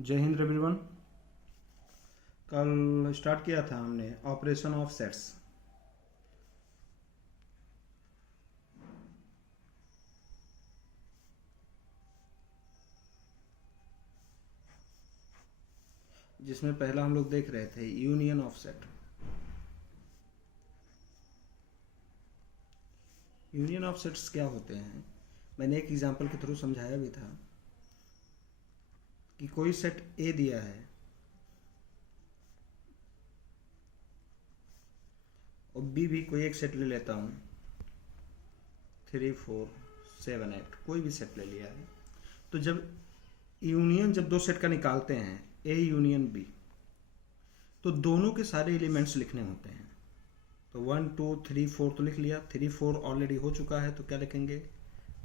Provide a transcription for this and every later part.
जय हिंद एवरीवन। कल स्टार्ट किया था हमने ऑपरेशन ऑफ सेट्स। जिसमें पहला हम लोग देख रहे थे union of set. Union of sets क्या होते हैं, मैंने एक एग्जांपल के थ्रू समझाया भी था कि कोई सेट ए दिया है और बी भी कोई एक सेट ले लेता हूँ, 3, 4, 7, 8 कोई भी सेट ले लिया है। तो जब यूनियन जब दो सेट का निकालते हैं ए यूनियन बी, तो दोनों के सारे एलिमेंट्स लिखने होते हैं। तो 1, 2, 3, 4 तो लिख लिया, 3, 4 ऑलरेडी हो चुका है, तो क्या लिखेंगे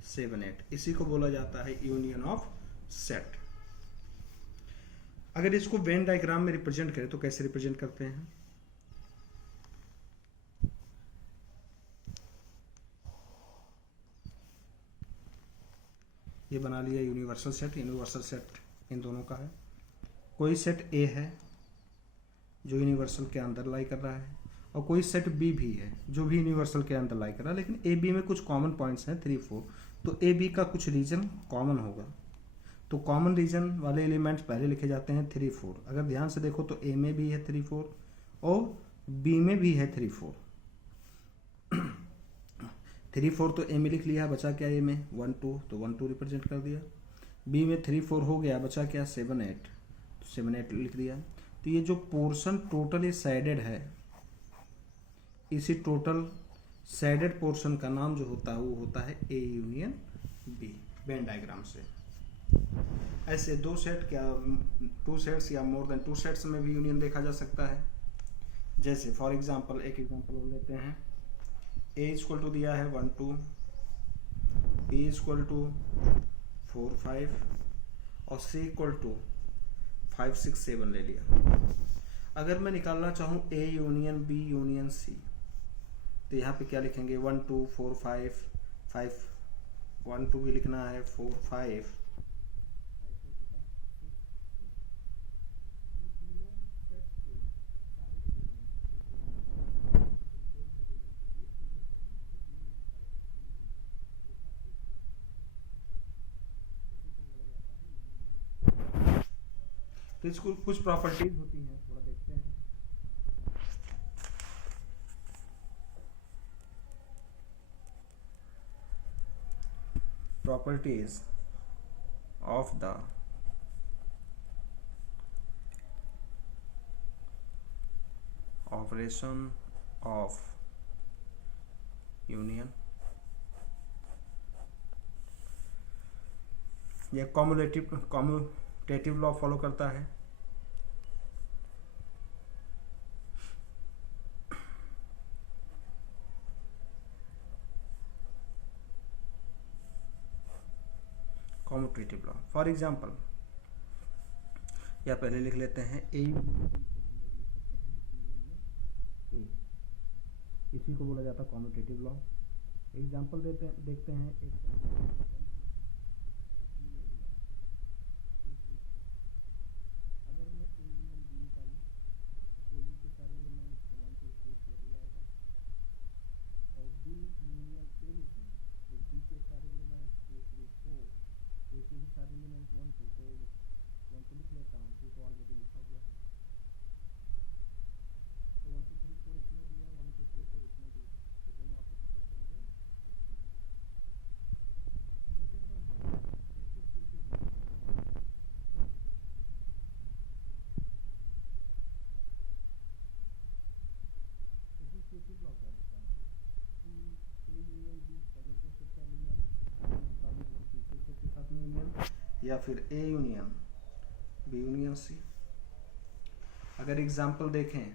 7, 8। इसी को बोला जाता है यूनियन ऑफ सेट। अगर इसको वेन डायग्राम में रिप्रेजेंट करें तो कैसे रिप्रेजेंट करते हैं, ये बना लिया यूनिवर्सल सेट। यूनिवर्सल सेट इन दोनों का है। कोई सेट ए है जो यूनिवर्सल के अंदर लाई कर रहा है, और कोई सेट बी भी है जो भी यूनिवर्सल के अंदर लाई कर रहा है, लेकिन ए बी में कुछ कॉमन पॉइंट्स हैं 3, 4। तो ए बी का कुछ रीजन कॉमन होगा, तो कॉमन रीजन वाले एलिमेंट्स पहले लिखे जाते हैं 3, 4। अगर ध्यान से देखो तो ए में भी है 3, 4 और बी में भी है 3, 4। 3, 4 तो ए में लिख लिया, बचा क्या ए में 1, 2, तो 1, 2 रिप्रेजेंट कर दिया। बी में 3, 4 हो गया, बचा क्या 7, 8, तो 7, 8 लिख दिया। तो ये जो पोर्शन टोटली साइडेड है, इसी टोटल साइडेड पोर्शन का नाम जो होता है वो होता है A union B, Venn diagram से। ऐसे दो सेट क्या 2 सेट्स या मोर देन 2 सेट्स में भी यूनियन देखा जा सकता है। जैसे फॉर एग्जांपल एक एग्जांपल लेते हैं, ए इक्वल टू दिया है 1, 2, बी इक्वल टू 4, 5 और सी इक्वल टू 5, 6, 7 ले लिया। अगर मैं निकालना चाहूँ A union B union C, तो यहाँ पे क्या लिखेंगे 1, 2, 4, 5, 5, 1, 2 भी लिखना है, 4, 5। तो इसको कुछ प्रॉपर्टीज होती हैं, थोड़ा देखते हैं। Properties of the operation of union. यह कॉम्यूटेटिव लॉ फॉलो करता है। कॉम्यूटेटिव लॉ फॉर एग्जांपल या पहले लिख लेते हैं ए, इसी को बोला जाता है कॉम्यूटेटिव लॉ। एग्जांपल देखते हैं एक लिख लेता हूँ, तो ऑलरेडी लिखा हुआ है। तो 1, 2, 3, 4 इसमें दिया, 1, 2, 3, 4 इसमें दिया, तो दोनों ऑपरेशन कैसे होंगे। एसोसिएटिव लॉ क्या होता है कि ए यूनियन बी पहले के सेट का यूनियन तीसरे सेट के साथ में यूनियन, या फिर A union B union C. अगर एग्जांपल देखें,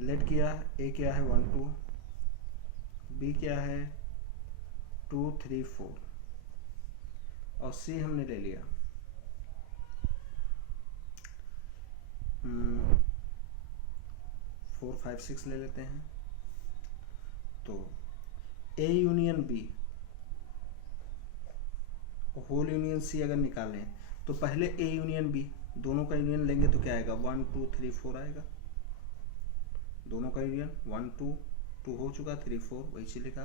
लेट किया ए क्या है 1, 2, बी क्या है 2, 3, 4 और सी हमने ले लिया 4, 5, 6 ले लेते हैं। तो A union B whole union C अगर निकालें तो पहले ए यूनियन बी, दोनों का यूनियन लेंगे तो क्या आएगा, 1 2 3 4 आएगा। दोनों का यूनियन 1 2 2 हो चुका, 3 4 वही चीज लिखा।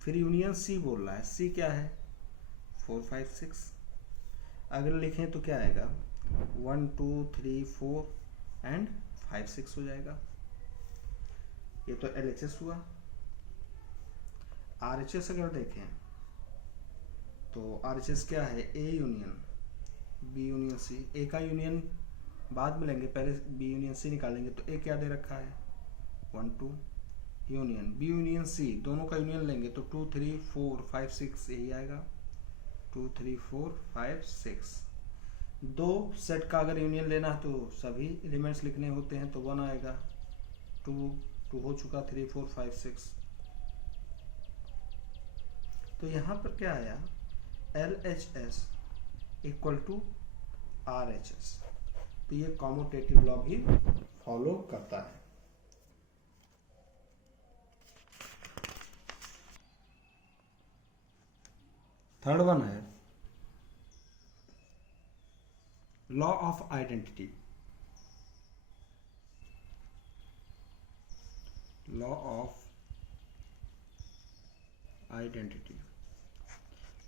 फिर यूनियन सी बोल रहा है, सी क्या है 4 5 6। अगर लिखें तो क्या आएगा 1 2 3 4 एंड 5 6 हो जाएगा। ये तो LHS हुआ। RHS अगर देखें तो RHS क्या है, A union B union C. A का यूनियन बाद में लेंगे, पहले बी यूनियन सी निकालेंगे। तो ए क्या दे रखा है 1 2 यूनियन बी यूनियन सी, दोनों का यूनियन लेंगे तो 2 3 4 5 6 यही आएगा 2 3 4 5 6। दो सेट का अगर यूनियन लेना है तो सभी एलिमेंट्स लिखने होते हैं, तो 1 आएगा, 2 2 हो चुका, 3 4 5 6। तो यहाँ पर क्या आया LHS इक्वल टू RHS। तो ये कॉम्यूटेटिव लॉ भी फॉलो करता है। थर्ड वन है law of identity. Law of identity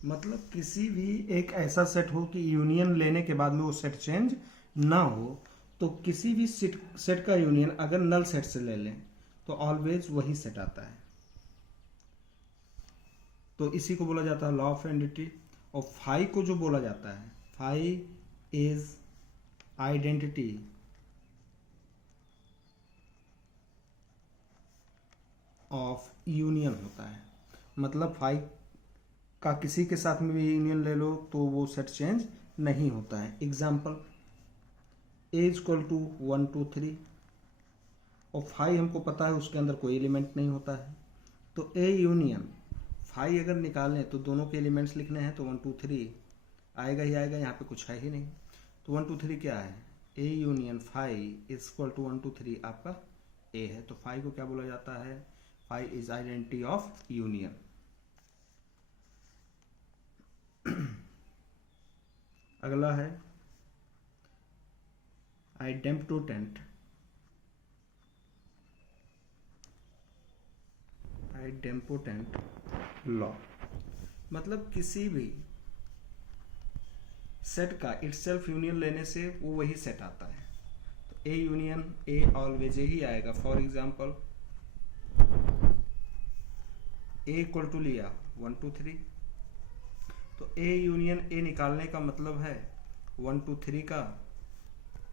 मतलब किसी भी एक ऐसा सेट हो कि यूनियन लेने के बाद में वो सेट चेंज ना हो, तो किसी भी सेट का यूनियन अगर नल सेट से ले लें तो ऑलवेज वही सेट आता है। तो इसी को बोला जाता है लॉ ऑफ आइडेंटिटी। और फाई को जो बोला जाता है, phi is identity of union होता है। मतलब फाई का किसी के साथ में भी यूनियन ले लो तो वो सेट चेंज नहीं होता है। एग्जाम्पल ए इक्वल टू 1 2 3 और फाई हमको पता है उसके अंदर कोई एलिमेंट नहीं होता है, तो ए यूनियन फाई अगर निकालें तो दोनों के एलिमेंट्स लिखने हैं तो 1 2 3 आएगा ही आएगा, यहाँ पे कुछ है ही नहीं। तो 1 2 3 क्या है, A union phi is equal to 1 2 3 आपका ए है। तो फाई को क्या बोला जाता है, phi is identity of union. अगला है आइडेम्पोटेंट। आइडेम्पोटेंट लॉ मतलब किसी भी सेट का इटसेल्फ यूनियन लेने से वो वही सेट आता है। तो ए यूनियन ए ऑलवेज ही आएगा। For example A equal to लिया 1 2 3, तो ए यूनियन ए निकालने का मतलब है 1 2 3 का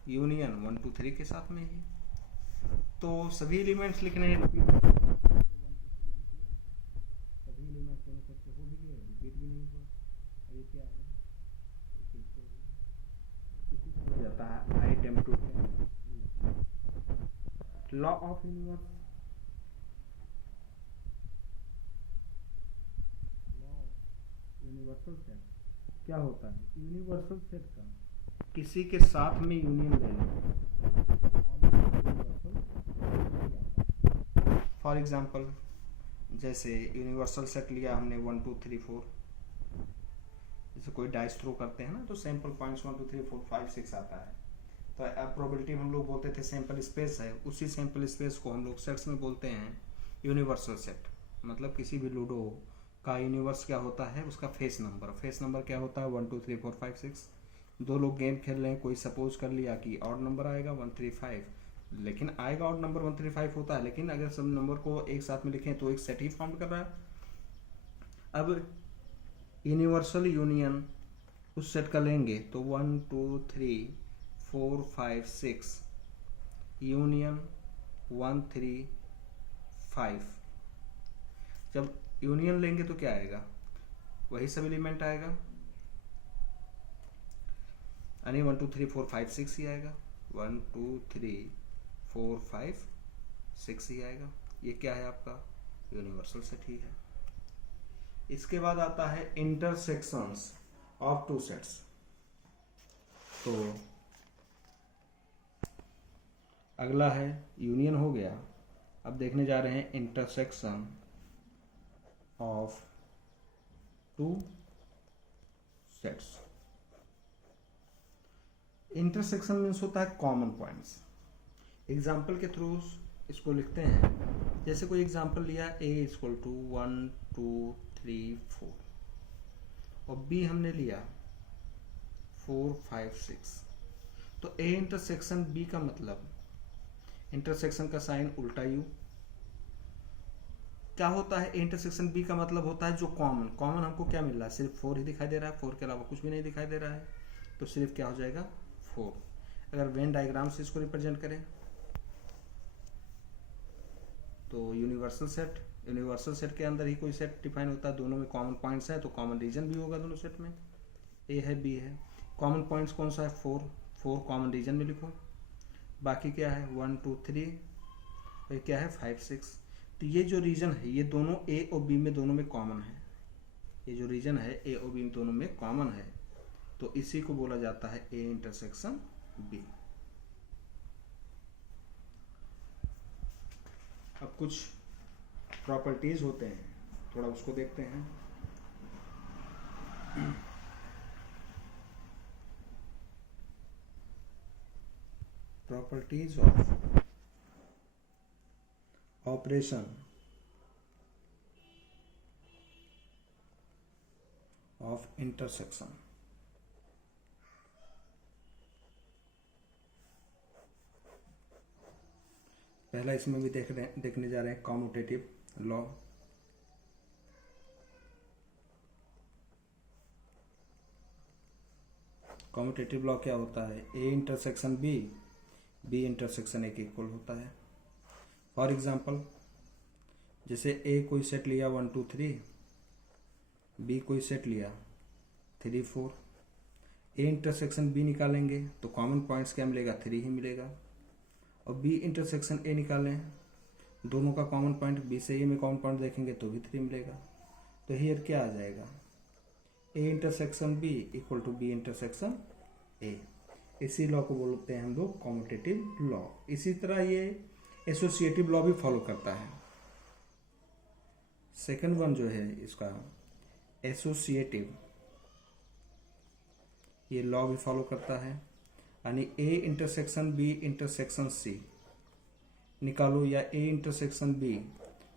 यूनियन 1 2 3 के साथ में ही। तो सभी एलिमेंट्स लिखने हैं, सभी एलिमेंट्स दोनों सेट के हो भी गए, रिपीट भी नहीं हुआ। और ये क्या है, इसी को बोला जाता है idempotent law of universe. Universal set क्या होता है, यूनिवर्सल सेट का किसी के साथ में यूनियन ले लें। फॉर एग्जांपल जैसे यूनिवर्सल सेट लिया हमने 1 2 3 4, जैसे कोई डाइस थ्रो करते हैं ना तो सैंपल पॉइंट्स 1 2 3 4 5 6 आता है। तो अब प्रोबेबिलिटी हम लोग बोलते थे सैंपल स्पेस है, उसी सैंपल स्पेस को हम लोग सेट्स में बोलते हैं यूनिवर्सल सेट। मतलब किसी भी लूडो का यूनिवर्स क्या होता है, उसका फेस नंबर। फेस नंबर क्या होता है 1 2 3 4 5 6। दो लोग गेम खेल रहे हैं, कोई सपोज कर लिया कि ऑड नंबर आएगा 1 3 5, लेकिन आएगा ऑड नंबर 1 3 5 होता है, लेकिन अगर सब नंबर को एक साथ में लिखें तो एक सेट ही फॉर्म कर रहा है। अब यूनिवर्सल यूनियन उस सेट का लेंगे तो 1 2 3 4 5 6 यूनियन 1 3 5। जब यूनियन लेंगे तो क्या आएगा, वही सब एलिमेंट आएगा, यानी 1 2 3 4 5 6 ही आएगा। 1 2 3 4 5 6 ही आएगा। ये क्या है आपका यूनिवर्सल सेट ही है। इसके बाद आता है इंटरसेक्शंस ऑफ टू सेट्स। तो अगला है यूनियन हो गया, अब देखने जा रहे हैं intersection of two sets. Intersection means होता है कॉमन पॉइंट्स। एग्जाम्पल के थ्रू इसको लिखते हैं। जैसे कोई एग्जाम्पल लिया a इक्वल टू 1 2 3 4 और b हमने लिया 4 5 6। तो a इंटरसेक्शन b का मतलब इंटरसेक्शन का साइन उल्टा u क्या होता है। a इंटरसेक्शन b का मतलब होता है जो कॉमन हमको क्या मिल रहा है, सिर्फ 4 ही दिखाई दे रहा है, 4 के अलावा कुछ भी नहीं दिखाई दे रहा है, तो सिर्फ क्या हो जाएगा 4। अगर वेन डायग्राम से इसको रिप्रेजेंट करें तो यूनिवर्सल सेट के अंदर ही कोई सेट डिफाइन होता है, दोनों में कॉमन पॉइंट्स है तो कॉमन रीजन भी होगा दोनों सेट में। ए है बी है, कॉमन पॉइंट्स कौन सा है 4 कॉमन रीजन में लिखो, बाकी क्या है 1 2 3 और क्या है 5 6। तो ये जो रीजन है ये दोनों ए और बी में दोनों में कॉमन है, ये जो रीजन है ए और बी में दोनों में कॉमन है, तो इसी को बोला जाता है ए इंटरसेक्शन बी। अब कुछ प्रॉपर्टीज होते हैं, थोड़ा उसको देखते हैं। Properties of operation of intersection. पहला इसमें भी देखने जा रहे हैं कॉम्यूटेटिव लॉ। कॉम्यूटेटिव लॉ क्या होता है, A intersection B intersection A के इक्वल होता है। फॉर एग्जांपल जैसे ए कोई सेट लिया 1 2 3, बी कोई सेट लिया 3 4, ए इंटरसेक्शन बी निकालेंगे तो कॉमन पॉइंट्स क्या मिलेगा 3 ही मिलेगा, और बी इंटरसेक्शन ए निकालें दोनों का कॉमन पॉइंट बी से ए में कॉमन पॉइंट देखेंगे तो भी 3 मिलेगा। तो हियर क्या आ जाएगा, A intersection B equal to B intersection A. इसी लॉ को बोलते हैं हम लोग कॉम्यूटेटिव लॉ। इसी तरह ये एसोसिएटिव लॉ भी फॉलो करता है। सेकंड वन जो है इसका एसोसिएटिव, ये लॉ भी फॉलो करता है, यानी A intersection B intersection C निकालो या ए इंटरसेक्शन बी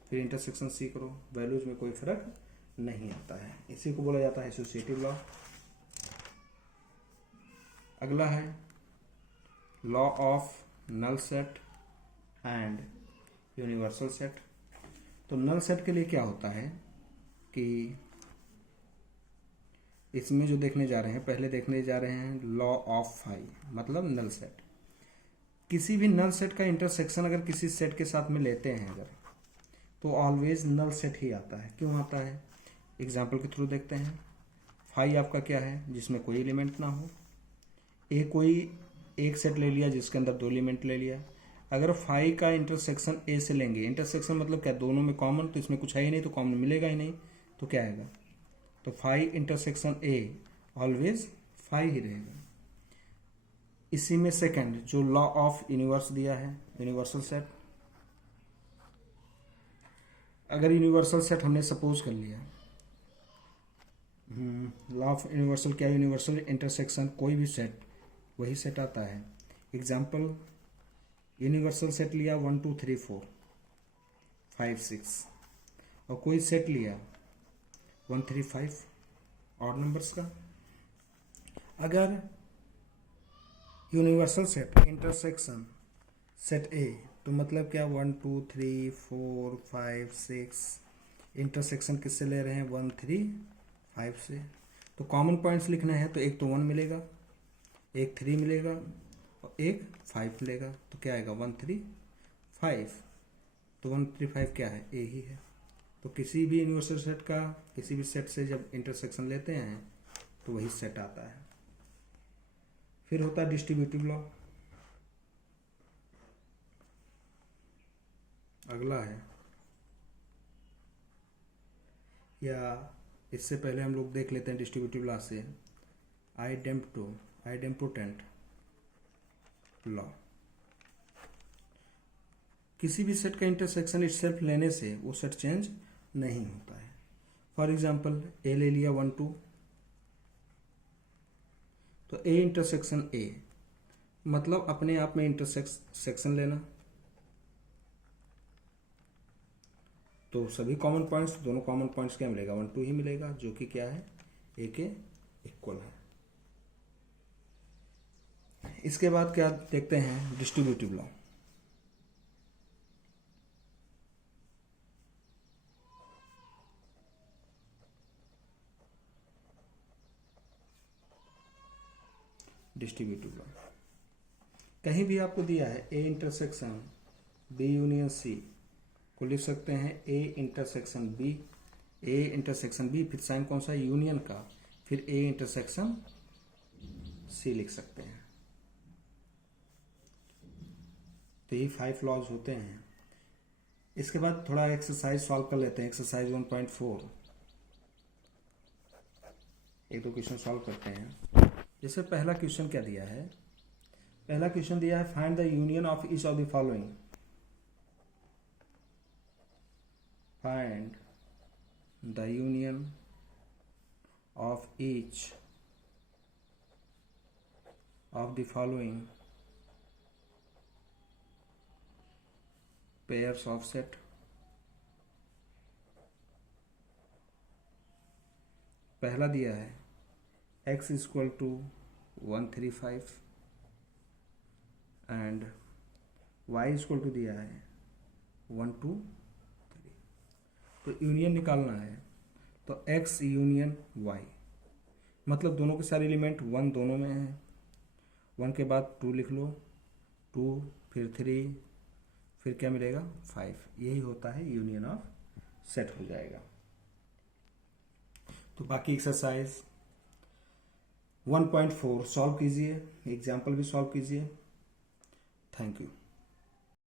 फिर इंटरसेक्शन सी करो, वैल्यूज में कोई फर्क नहीं आता है। इसी को बोला जाता है एसोसिएटिव लॉ। अगला है law of null set and universal set. तो नल सेट के लिए क्या होता है कि इसमें जो देखने जा रहे हैं, पहले देखने जा रहे हैं लॉ ऑफ फाई, मतलब नल सेट। किसी भी नल सेट का इंटरसेक्शन अगर किसी सेट के साथ में लेते हैं अगर, तो ऑलवेज नल सेट ही आता है। क्यों आता है, एग्जाम्पल के थ्रू देखते हैं। फाई आपका क्या है, जिसमें कोई एलिमेंट ना हो। ए कोई एक सेट ले लिया जिसके अंदर 2 एलिमेंट ले लिया। अगर फाई का इंटरसेक्शन ए से लेंगे, इंटरसेक्शन मतलब क्या, दोनों में कॉमन, तो इसमें कुछ है ही नहीं तो कॉमन मिलेगा ही नहीं, तो क्या आएगा, तो phi intersection A always phi ही रहेगा। इसी में सेकंड जो लॉ ऑफ यूनिवर्स दिया है, यूनिवर्सल सेट। अगर यूनिवर्सल सेट हमने सपोज कर लिया, लॉ ऑफ यूनिवर्सल क्या, यूनिवर्सल इंटरसेक्शन कोई भी सेट वही सेट आता है। एग्जाम्पल यूनिवर्सल सेट लिया 1 2 3 4 5 6 और कोई सेट लिया 1 3 5 ऑड नंबर्स का। अगर यूनिवर्सल सेट इंटरसेक्शन सेट ए, तो मतलब क्या 1 2 3 4 5 6 इंटरसेक्शन किससे ले रहे हैं 1 3 5 से। तो कॉमन पॉइंट्स लिखने हैं तो एक तो 1 मिलेगा, एक 3 मिलेगा और एक 5 मिलेगा, तो क्या आएगा 1 3 5। तो 1 3 5 क्या है, ए ही है। तो किसी भी यूनिवर्सल सेट का किसी भी सेट से जब इंटरसेक्शन लेते हैं तो वही सेट आता है। फिर होता है डिस्ट्रीब्यूटिव लॉ। अगला है, या इससे पहले हम लोग देख लेते हैं डिस्ट्रीब्यूटिव लॉ से आइडेम्पोटेंट लॉ। किसी भी सेट का इंटरसेक्शन इटसेल्फ लेने से वो सेट चेंज नहीं होता है। फॉर एग्जाम्पल ए ले लिया 1 2, तो ए इंटरसेक्शन ए मतलब अपने आप में इंटरसेक्शन लेना, तो सभी कॉमन पॉइंट्स, दोनों कॉमन पॉइंट्स क्या मिलेगा, 1 2 ही मिलेगा, जो कि क्या है, ए के इक्वल है। इसके बाद क्या देखते हैं, डिस्ट्रीब्यूटिव लॉ। डिस्ट्रीब्यूटिव लॉ कहीं भी आपको दिया है A intersection B union C को लिख सकते हैं A intersection B, A intersection B, फिर साइन कौन सा, यूनियन का, फिर ए इंटरसेक्शन सी लिख सकते हैं। तो ये 5 लॉज होते हैं। इसके बाद थोड़ा एक्सरसाइज सॉल्व कर लेते हैं। एक्सरसाइज 1.4 एक दो क्वेश्चन सॉल्व करते हैं। जैसे पहला क्वेश्चन क्या दिया है, पहला क्वेश्चन दिया है find the union of each of the following, find the union of each of the following pairs of set। पहला दिया है x equal to 135 and y equal to दिया है 1 2 3। तो यूनियन निकालना है, तो x यूनियन y मतलब दोनों के सारे एलिमेंट 1 दोनों में है, 1 के बाद 2 लिख लो, 2 फिर 3 फिर क्या मिलेगा 5, यही होता है यूनियन ऑफ सेट हो जाएगा। तो बाकी एक्सरसाइज 1.4 सॉल्व कीजिए, एग्जाम्पल भी सॉल्व कीजिए। Thank you.